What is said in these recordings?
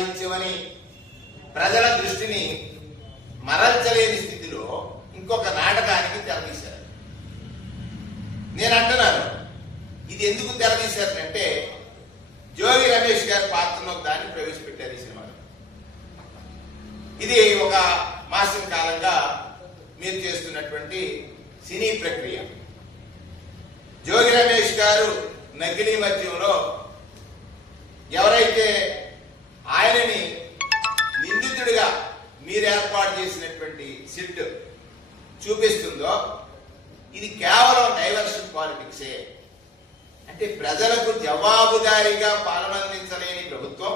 సాహిత్యమని ప్రజల దృష్టిని మరల్చలేని స్థితిలో ఇంకొక నాటకానికి తెరదీశారు. నేను అంటున్నాను, ఇది ఎందుకు తెరదీశారంటే జోగి రమేష్ గారి పాత్రను దాన్ని ప్రవేశపెట్టారు ఈ సినిమాలో. ఇది ఒక మాసం కాలంగా మీరు చేస్తున్నటువంటి సినీ ప్రక్రియ. జోగి రమేష్ గారు నకిలీ మద్యంలో ఎవరైతే ఆయనని నిందితుడిగా మీరు ఏర్పాటు చేసినటువంటి సిట్ చూపిస్తుందో ఇది కేవలం డైవర్షన్ పాలిటిక్సే. అంటే ప్రజలకు జవాబుదారీగా పాలనందించలేని ప్రభుత్వం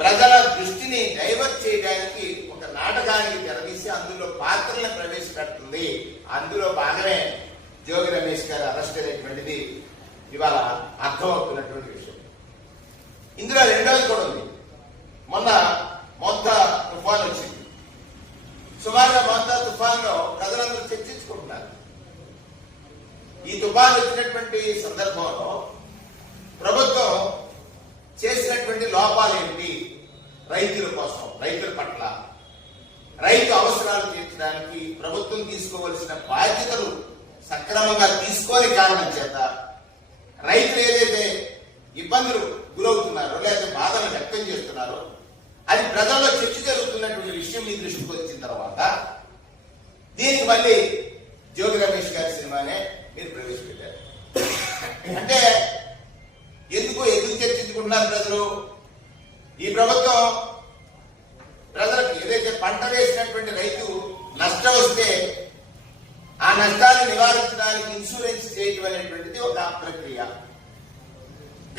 ప్రజల దృష్టిని డైవర్ట్ చేయడానికి ఒక నాటకానికి తెరదీసి అందులో పాత్రలను ప్రవేశపెడుతుంది. అందులో భాగమే జోగి రమేష్ గారు అరెస్ట్ అనేటువంటిది ఇవాళ అర్థమవుతున్నటువంటి విషయం. ఇందులో రెండోది కూడా ఉంది. మొన్న మొంతా తుఫాన్ వచ్చింది. సుమారుగా మొంతా తుఫాన్లో ప్రజలందరూ చర్చించుకుంటున్నారు. ఈ తుఫాన్ వచ్చినటువంటి సందర్భంలో ప్రభుత్వం చేసినటువంటి లోపాలు ఏంటి, రైతుల కోసం, రైతుల పట్ల, రైతు అవసరాలు తీర్చడానికి ప్రభుత్వం తీసుకోవలసిన బాధ్యతలు సక్రమంగా తీసుకోని కారణం చేత రైతులు ఏదైతే ఇబ్బందులు గురవుతున్నారో లేదా బాధలు వ్యక్తం చేస్తున్నారో అది ప్రజల్లో చర్చ జరుగుతున్నటువంటి విషయం మీ దృష్టికి వచ్చిన తర్వాత దీనికి మళ్ళీ జోగి రమేష్ గారి సినిమానే మీరు ప్రవేశపెట్టారు. అంటే ఎందుకు చర్చించుకుంటున్నారు ప్రజలు? ఈ ప్రభుత్వం ప్రజలకు ఏదైతే పంట వేసినటువంటి రైతు నష్టం వస్తే ఆ నష్టాన్ని నివారించడానికి ఇన్సూరెన్స్ చేయటం అనేటువంటిది ఒక ప్రక్రియ.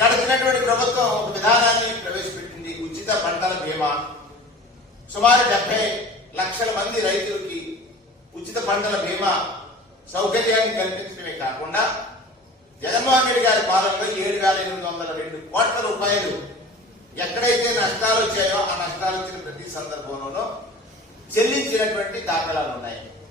గడిచినటువంటి ప్రభుత్వం ఒక విధానాన్ని ప్రవేశపెట్టింది, ఉచిత పంటల బీమా. సుమారు 70 లక్షల మంది రైతులకి ఉచిత పంటల బీమా సౌకర్యాన్ని కల్పించడమే కాకుండా జగన్మోహన్ రెడ్డి గారి పాలనలో 7,802 కోట్ల రూపాయలు ఎక్కడైతే నష్టాలు వచ్చాయో ఆ నష్టాలు వచ్చిన ప్రతి సందర్భంలోనూ చెల్లించినటువంటి దాఖలాలు ఉన్నాయి.